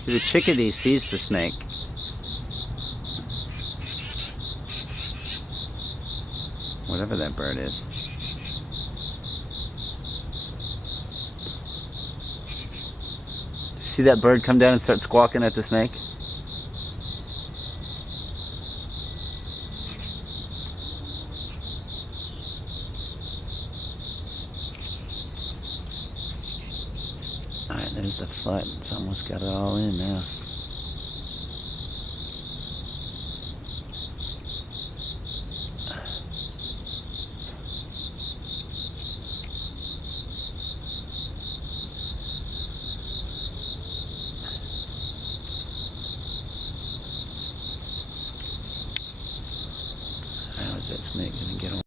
See, the chickadee sees the snake. Whatever that bird is. Did you see that bird come down and start squawking at the snake? Alright, there's the foot. It's almost got it all in now. How is that snake gonna get on?